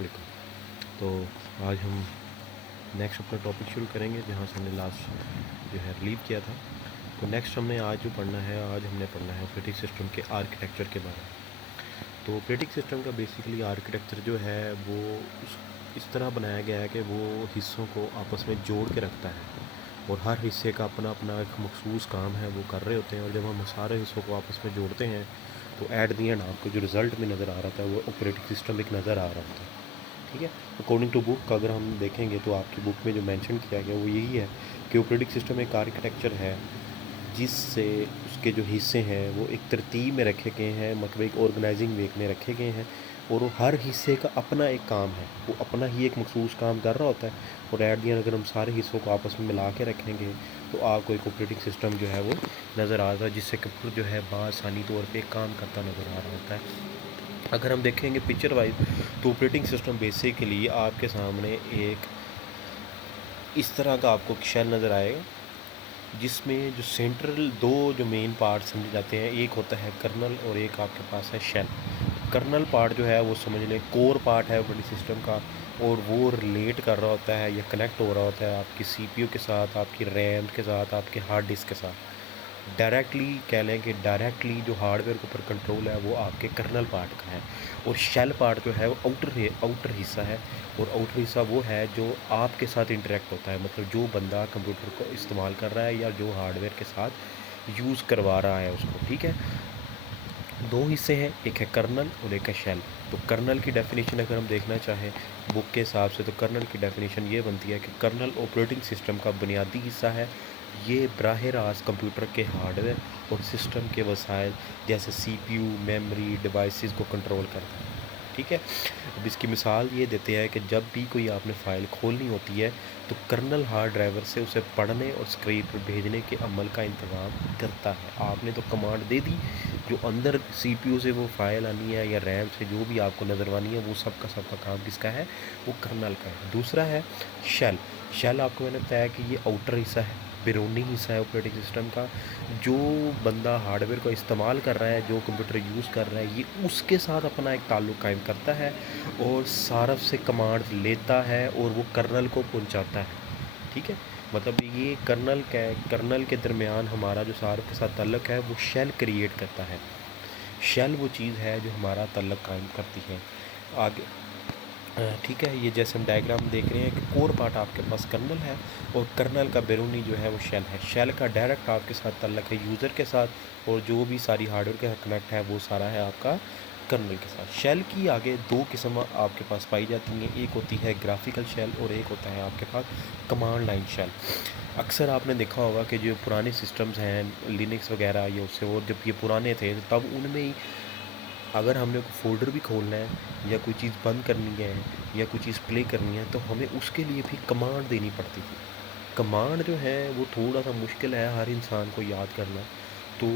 वालेकुम। तो आज हम नेक्स्ट अपना टॉपिक शुरू करेंगे जहाँ से हमने लास्ट जो है रिलीव किया था। तो नेक्स्ट हमने आज जो पढ़ना है, आज हमने पढ़ना है ऑपरेटिंग सिस्टम के आर्किटेक्चर के बारे में। तो ऑपरेटिंग सिस्टम का बेसिकली आर्किटेक्चर जो है वो इस तरह बनाया गया है कि वो हिस्सों को आपस में जोड़ के रखता है और हर हिस्से का अपना अपना एक मखसूस काम है वो कर रहे होते हैं। और जब हम सारे हिस्सों को आपस में जोड़ते हैं तो एट दी एंड आपको जो रिज़ल्ट में नज़र आ रहा था वो ऑपरेटिंग सिस्टम एक नज़र आ रहा होता है। ठीक है, अकॉर्डिंग टू बुक अगर हम देखेंगे तो आपकी बुक में जो मेंशन किया गया वो यही है कि ऑपरेटिंग सिस्टम एक आर्किटेक्चर है जिससे उसके जो हिस्से हैं वो एक तरतीब में रखे गए हैं, मतलब एक ऑर्गेनाइजिंग वे में रखे गए हैं। और वो हर हिस्से का अपना एक काम है, वो अपना ही एक मखसूस काम कर रहा होता है। और एट दी एंड अगर हम सारे हिस्सों को आपस में मिला के रखेंगे तो आपको एक ऑपरेटिंग सिस्टम जो है वो नज़र आ रहा है, जिससे कंप्यूटर जो है बासानी तौर पर काम करता नज़र आ रहा होता है। अगर हम देखेंगे पिक्चर वाइज तो ऑपरेटिंग सिस्टम बेसिकली आपके सामने एक इस तरह का आपको शेल नज़र आएगा, जिसमें जो सेंट्रल दो जो मेन पार्ट समझे जाते हैं, एक होता है कर्नल और एक आपके पास है शेल। कर्नल पार्ट जो है वो समझ लें कोर पार्ट है ऑपरेटिंग सिस्टम का, और वो रिलेट कर रहा होता है या कनेक्ट हो रहा होता है आपकी सीपीयू के साथ, आपकी रैम के साथ, आपके हार्ड डिस्क के साथ। डायरेक्टली कह लें कि डायरेक्टली जो हार्डवेयर के ऊपर कंट्रोल है वो आपके कर्नल पार्ट का है। और शेल पार्ट जो है वो आउटर हिस्सा है। और आउटर हिस्सा वो है जो आपके साथ इंटरेक्ट होता है, मतलब जो बंदा कंप्यूटर को इस्तेमाल कर रहा है या जो हार्डवेयर के साथ यूज़ करवा रहा है उसको। ठीक है, दो हिस्से हैं, एक है कर्नल और एक है शेल। तो कर्नल की डेफिनेशन अगर हम देखना चाहें बुक के हिसाब से तो कर्नल की डेफिनेशन ये बनती है कि कर्नल ऑपरेटिंग सिस्टम का बुनियादी हिस्सा है। ये बराह रास्त कंप्यूटर के हार्डवेयर और सिस्टम के वसाइल जैसे सीपीयू, मेमोरी, डिवाइसेस को कंट्रोल करता है। ठीक है, अब इसकी मिसाल ये देते हैं कि जब भी कोई आपने फ़ाइल खोलनी होती है तो कर्नल हार्ड ड्राइवर से उसे पढ़ने और स्क्रीन पर भेजने के अमल का इंतज़ाम करता है। आपने तो कमांड दे दी, जो अंदर सीपीयू से वो फाइल आनी है या रैम से जो भी आपको नज़र आनी है वो सब का काम किसका है, वो कर्नल का है। दूसरा है शेल। शेल आपको मैंने बताया कि ये आउटर हिस्सा है, बैरूनी हिस्सा है ऑपरेटिंग सिस्टम का। जो बंदा हार्डवेयर का इस्तेमाल कर रहा है, जो कंप्यूटर यूज़ कर रहा है, ये उसके साथ अपना एक ताल्लुक़ कायम करता है और सारफ से कमांड लेता है और वो कर्नल को पहुंचाता है। ठीक है, मतलब ये कर्नल के दरमियान हमारा जो सारफ के साथ ताल्लुक़ है वो शेल क्रिएट करता है। शेल वो चीज़ है जो हमारा ताल्लुक़ कायम करती है आगे। ठीक है, ये जैसे हम डायग्राम देख रहे हैं कि कोर पार्ट आपके पास कर्नल है और कर्नल का बैरूनी जो है वो शेल है। शेल का डायरेक्ट आपके साथ ताल्लुक़ है यूज़र के साथ, और जो भी सारी हार्डवेयर के कनेक्ट है वो सारा है आपका कर्नल के साथ। शेल की आगे दो किस्म आपके पास पाई जाती हैं, एक होती है ग्राफिकल शेल और एक होता है आपके पास कमांड लाइन शेल। अक्सर आपने देखा होगा कि जो पुराने सिस्टम्स हैं लिनक्स वगैरह या उससे, वो जब ये पुराने थे तब उनमें ही अगर हमने कोई फ़ोल्डर भी खोलना है या कोई चीज़ बंद करनी है या कोई चीज़ प्ले करनी है तो हमें उसके लिए भी कमांड देनी पड़ती थी। कमांड जो है वो थोड़ा सा मुश्किल है हर इंसान को याद करना। तो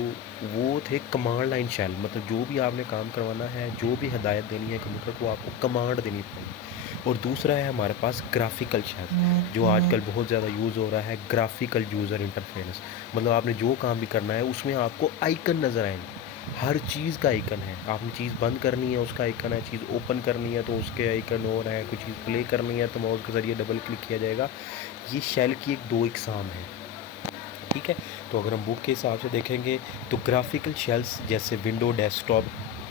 वो थे कमांड लाइन शेल, मतलब जो भी आपने काम करवाना है, जो भी हिदायत देनी है कंप्यूटर को, आपको कमांड देनी पड़ेगी। और दूसरा है हमारे पास ग्राफिकल शेल, जो आजकल बहुत ज़्यादा यूज़ हो रहा है, ग्राफिकल यूज़र इंटरफेस। मतलब आपने जो काम भी करना है उसमें आपको आइकन नज़र आएंगे, हर चीज़ का आइकन है। आपने चीज़ बंद करनी है उसका आइकन है, चीज़ ओपन करनी है तो उसके आइकन और है, कोई चीज़ प्ले करनी है तो माउस के ज़रिए डबल क्लिक किया जाएगा। ये शेल की एक दो इकसाम है। ठीक है, तो अगर हम बुक के हिसाब से देखेंगे तो ग्राफिकल शेल्स जैसे विंडो डेस्कटॉप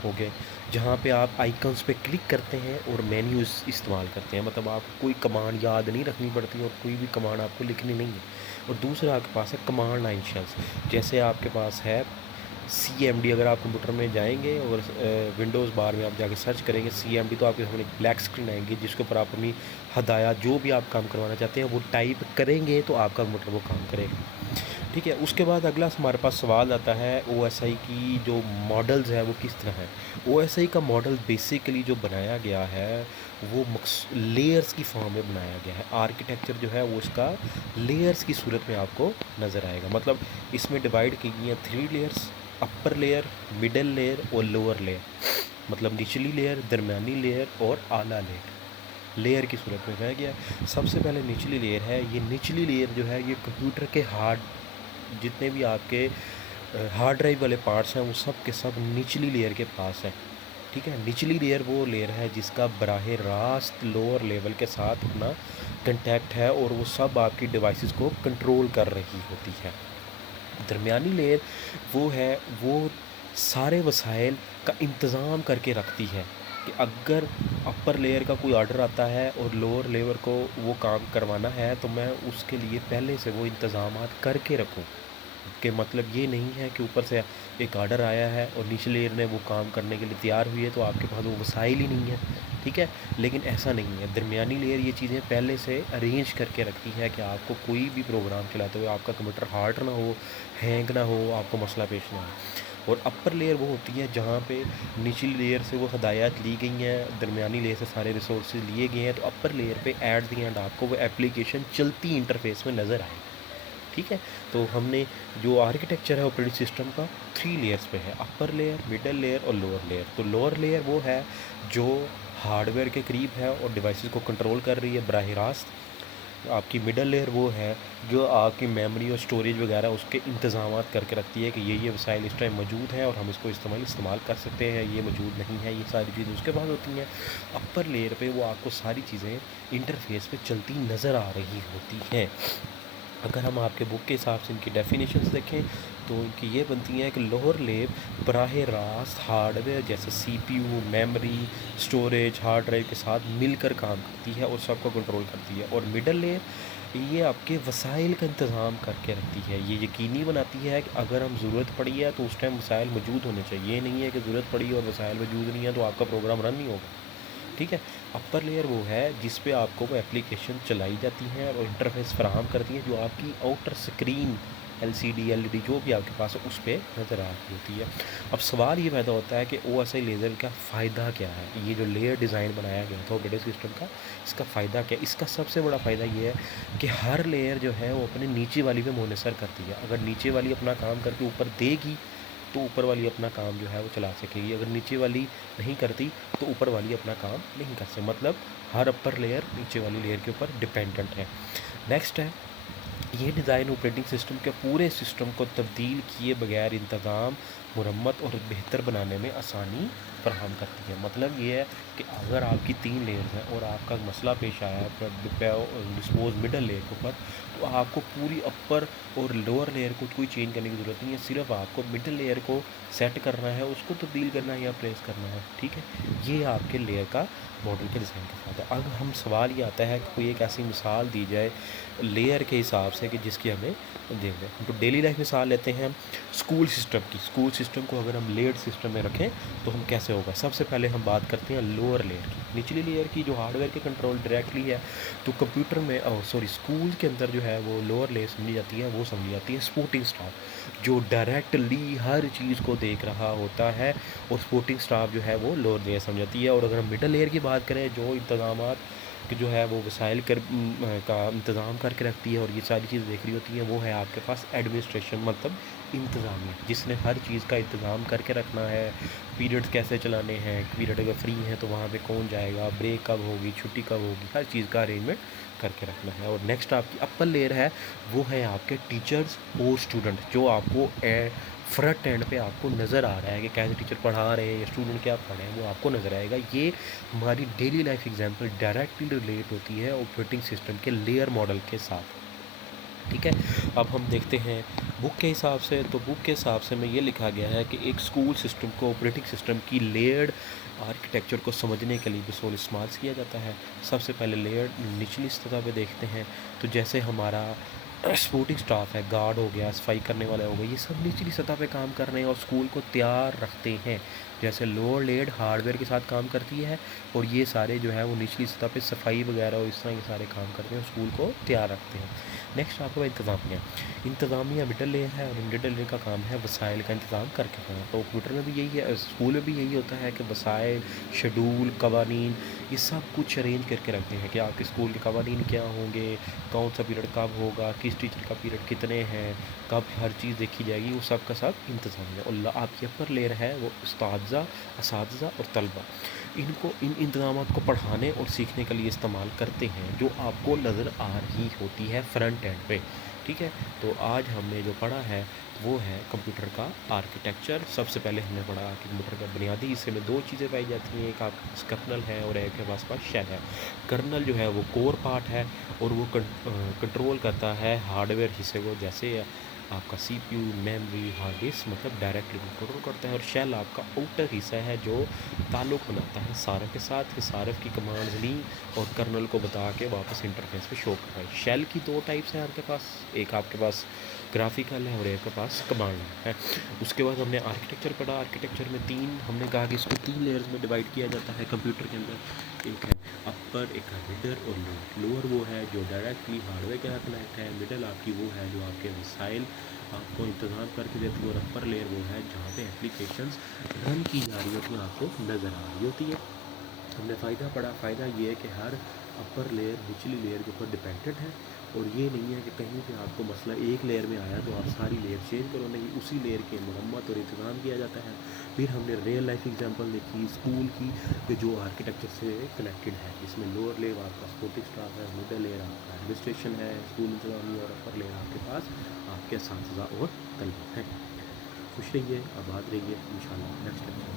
हो गए, जहाँ पे आप आइकन्स पे क्लिक करते हैं और मेन्यूज़ इस्तेमाल करते हैं, मतलब आपको कोई कमांड याद नहीं रखनी पड़ती और कोई भी कमांड आपको लिखनी नहीं है। और दूसरा आपके पास है कमांड लाइन शेल्स, जैसे आपके पास है CMD। अगर आप कंप्यूटर में जाएंगे और विंडोज़ बार में आप जाके सर्च करेंगे CMD तो आपके सामने ब्लैक स्क्रीन आएंगी, जिसके ऊपर आप अपनी हदायत जो भी आप काम करवाना चाहते हैं वो टाइप करेंगे तो आपका कंप्यूटर वो काम करेगा। ठीक है, उसके बाद अगला हमारे पास सवाल आता है OSI की जो मॉडल्स है वो किस तरह है। OSI का मॉडल बेसिकली जो बनाया गया है वो लेयर्स की फॉर्म में बनाया गया है। आर्किटेक्चर जो है वो इसका लेयर्स की सूरत में आपको नज़र आएगा। मतलब इसमें डिवाइड की गई हैं 3 layers, upper layer, middle layer और लोअर लेयर। मतलब निचली लेयर, दरमियानी लेयर और आला लेयर की सूरत में बनाया गया है। सबसे पहले निचली लेयर है। ये निचली लेयर जो है ये कंप्यूटर के जितने भी आपके हार्ड ड्राइव वाले पार्ट्स हैं वो सब के सब निचली लेयर के पास हैं। ठीक है। निचली लेयर वो लेयर है जिसका बराह रास्त लोअर लेवल के साथ अपना कंटेक्ट है और वो सब आपकी डिवाइसेस को कंट्रोल कर रही होती है। दरमियानी लेयर वो है, वो सारे वसाइल का इंतज़ाम करके रखती है कि अगर अपर लेयर का कोई ऑर्डर आता है और लोअर लेयर को वो काम करवाना है तो मैं उसके लिए पहले से वो इंतज़ामात करके रखूँ। कि मतलब ये नहीं है कि ऊपर से एक ऑर्डर आया है और निचली लेयर ने वो काम करने के लिए तैयार हुई है तो आपके पास वो वसाइल ही नहीं है, ठीक है। लेकिन ऐसा नहीं है, दरमियानी लेयर ये चीज़ें पहले से अरेंज करके रखती है कि आपको कोई भी प्रोग्राम चलाते हुए आपका कंप्यूटर हार्ड ना हो, हैंग ना हो, आपको मसला पेश ना हो। और अपर लेयर वो होती है जहाँ पे निचली लेयर से वो हदायत ली गई हैं, दरमियानी लेयर से सारे रिसोर्सेज लिए गए हैं, तो अपर लेयर पे एट द एंड आपको वो एप्लीकेशन चलती इंटरफेस में नज़र आए, ठीक है। तो हमने जो आर्किटेक्चर है ऑपरेटिंग सिस्टम का 3 लेयर्स पे है, अपर लेयर, मिडल लेयर और लोअर लेयर। तो लोअर लेयर वो है जो हार्डवेयर के करीब है और डिवाइसेस को कंट्रोल कर रही है बराह रास्त। आपकी मिडल लेयर वो है जो आपकी मेमोरी और स्टोरेज वगैरह उसके इंतज़ामात करके रखती है कि ये वसाइल इस टाइम मौजूद हैं और हम इसको इस्तेमाल कर सकते हैं, ये मौजूद नहीं है, ये सारी चीज़ें उसके पास होती हैं। अपर लेयर पे वो आपको सारी चीज़ें इंटरफेस पे चलती नज़र आ रही होती हैं। अगर हम आपके बुक के हिसाब से इनकी डेफिनेशंस देखें तो इनकी ये बनती हैं कि लोअर लेयर बराह रास्त हार्डवेयर जैसे CPU, memory, storage, hard drive के साथ मिलकर काम करती है और सबको कंट्रोल करती है। और मिडल लेयर ये आपके वसाइल का इंतज़ाम करके रखती है, ये यकीनी बनाती है कि अगर हम ज़रूरत पड़ी है तो उस टाइम वसाइल मौजूद होने चाहिए। ये नहीं है कि ज़रूरत पड़ी और वसाइल मौजूद नहीं है तो आपका प्रोग्राम रन नहीं होगा, ठीक है। अपर लेयर वो है जिस पे आपको वो एप्लीकेशन चलाई जाती है और इंटरफेस फराहम करती है जो आपकी आउटर स्क्रीन एलसीडी एलईडी जो भी आपके पास है उस पर नज़र आ रही होती है। अब सवाल ये पैदा होता है कि ओएसआई लेज़र का फ़ायदा क्या है, ये जो लेयर डिज़ाइन बनाया गया था ऑपरेटिंग सिस्टम का, इसका फ़ायदा क्या है। इसका सबसे बड़ा फ़ायदा ये है कि हर लेयर जो है वो अपने नीचे वाली पे मुनहसर करती है। अगर नीचे वाली अपना काम करके ऊपर देगी तो ऊपर वाली अपना काम जो है वो चला सकेगी, अगर नीचे वाली नहीं करती तो ऊपर वाली अपना काम नहीं कर सकती। मतलब हर अपर लेयर नीचे वाली लेयर के ऊपर डिपेंडेंट है। नेक्स्ट है, ये डिज़ाइन ऑपरेटिंग सिस्टम के पूरे सिस्टम को तब्दील किए बगैर इंतज़ाम, मुरम्मत और बेहतर बनाने में आसानी फराहम करती है। मतलब ये है कि अगर आपकी 3 लेयर्स हैं और आपका मसला पेश आया है डिस्पोज मिडल लेयर के ऊपर, तो आपको पूरी अपर और लोअर लेयर को कोई चेंज करने की ज़रूरत नहीं है, सिर्फ आपको मिडल लेयर को सेट करना है, उसको तब्दील करना है या प्लेस करना है, ठीक है। ये आपके लेयर का मॉडल के डिज़ाइन के साथ है। अब हम सवाल ये आता है कि कोई एक ऐसी मिसाल दी जाए लेयर के हिसाब से कि जिसकी हमें देख लें। तो डेली लाइफ मिसाल लेते हैं हम स्कूल सिस्टम की। स्कूल सिस्टम को अगर हम लेयर्ड सिस्टम में रखें तो हम कैसे होगा। सबसे पहले हम बात करते हैं लोअर लेयर की, निचली लेयर की जो हार्डवेयर के कंट्रोल डायरेक्टली है। तो कंप्यूटर में स्कूल के अंदर जो है वो लोअर लेयर समझी जाती है, वो समझी जाती है सपोर्टिंग स्टाफ, जो डायरेक्टली हर चीज़ को देख रहा होता है, और सपोर्टिंग स्टाफ जो है वो लोअर लेयर समझाती है। और अगर हम मिडल लेयर की बात करें जो इंतज़ामात कि जो है वो वसाइल का इंतज़ाम करके रखती है और ये सारी चीज़ देख रही होती है, वो है आपके पास एडमिनिस्ट्रेशन, मतलब इंतज़ामिया, जिसने हर चीज़ का इंतज़ाम करके रखना है। पीरियड्स कैसे चलाने हैं, पीरियड अगर फ्री हैं तो वहाँ पे कौन जाएगा, ब्रेक कब होगी, छुट्टी कब होगी, हर चीज़ का अरेंजमेंट करके रखना है। और नेक्स्ट आपकी अपर लेयर है, वो है आपके टीचर्स और स्टूडेंट, जो आपको फ्रंट एंड पे आपको नज़र आ रहा है कि कैसे टीचर पढ़ा रहे हैं या स्टूडेंट क्या पढ़ रहे हैं, वो आपको नज़र आएगा। ये हमारी daily life example directly relate होती है ऑपरेटिंग सिस्टम के लेयर मॉडल के साथ, ठीक है। अब हम देखते हैं बुक के हिसाब से। तो बुक के हिसाब से में ये लिखा गया है कि एक स्कूल सिस्टम को ऑपरेटिंग सिस्टम की लेयर्ड आर्किटेक्चर को समझने के लिए बिसोल इस्तेमाल किया जाता है। सबसे पहले लेयर्ड निचली सतह पे देखते हैं, तो जैसे हमारा सपोर्टिंग स्टाफ है, गार्ड हो गया, सफाई करने वाला हो गया, ये सब निचली सतह पे काम कर रहे हैं और स्कूल को तैयार रखते हैं। जैसे लोअर लेयर हार्डवेयर के साथ काम करती है और ये सारे जो है वो निचली सतह पे सफाई वगैरह और इस तरह के सारे काम करते हैं, स्कूल को तैयार रखते हैं। नेक्स्ट आपको इंतज़ामिया मिडल लेयर है और मिडल लेयर का काम है वसाइल का इंतज़ाम करके रखना। तो कंप्यूटर में भी यही है, स्कूल में भी यही होता है कि वसाइल, शेड्यूल, कवानीन, ये सब कुछ अरेंज करके रखते हैं कि आपके स्कूल के कवानीन क्या होंगे, कौन सा पीरियड कब होगा, किस टीचर का पीरियड कितने हैं, कब हर चीज़ देखी जाएगी, वो सब का सब इंतज़ाम है। और आपकी अपर लेयर है वो उस्ताज़ा, असातिज़ा और तलबा, इनको इन इंतज़ामात को पढ़ाने और सीखने के लिए इस्तेमाल करते हैं, जो आपको नज़र आ रही होती है फ्रंट एंड पे। ठीक है। तो आज हमने जो पढ़ा है वो है कंप्यूटर का आर्किटेक्चर। सबसे पहले हमने पढ़ा कि कंप्यूटर का बुनियादी हिस्से में दो चीज़ें पाई जाती हैं, एक आपके पास कर्नल है और एक है पास शेल है। कर्नल जो है वो कोर पार्ट है और वो कंट्रोल करता है हार्डवेयर हिस्से को, जैसे आपका सीपीयू, मेमोरी, हार्ड डिस्क, मतलब डायरेक्टली कंट्रोल करता है। और शेल आपका आउटर हिस्सा है जो ताल्लुक़ बनाता है सारफ के साथ, सारफ की कमांड्स ली और कर्नल को बता के वापस इंटरफेस पे शो करता है। शेल की दो टाइप्स हैं आपके पास, एक आपके पास ग्राफिकल है और एक के पास कमांड है। उसके बाद हमने आर्किटेक्चर पढ़ा। आर्किटेक्चर में हमने कहा कि इसको 3 लेयर्स में डिवाइड किया जाता है कंप्यूटर के अंदर। एक है अपर, एक है मिडल और लोअर। लोअर वो है जो डायरेक्टली हार्डवेयर के साथ कनेक्ट है, मिडल आपकी वो है जो आपके मिसाइल आपको इंतज़ाम करके देती है, और अपर लेयर वो है जहाँ पे एप्लीकेशंस रन की जा रही होती हैं, आपको नज़र आ रही होती है। हमने फ़ायदा पढ़ा। फ़ायदा ये है कि हर अपर लेयर निचली लेयर के ऊपर डिपेंडेंट है, और ये नहीं है कि कहीं पे आपको मसला एक लेयर में आया तो आप सारी लेयर चेंज करो, नहीं, उसी लेयर की मरम्मत और इंतज़ाम किया जाता है। फिर हमने रियल लाइफ एग्जांपल देखी स्कूल की कि जो आर्किटेक्चर से कनेक्टेड है, जिसमें लोअर लेयर आपका सपोर्टिंग स्टाफ है, मिडल लेयर आपका एडमिनिस्ट्रेशन है, स्कूल इंतजामी, और अपर लेयर आपके पास आपके साथी और तलबा हैं। खुश रहिए, आबाद रहिए, इंशाल्लाह नेक्स्ट लेक्चर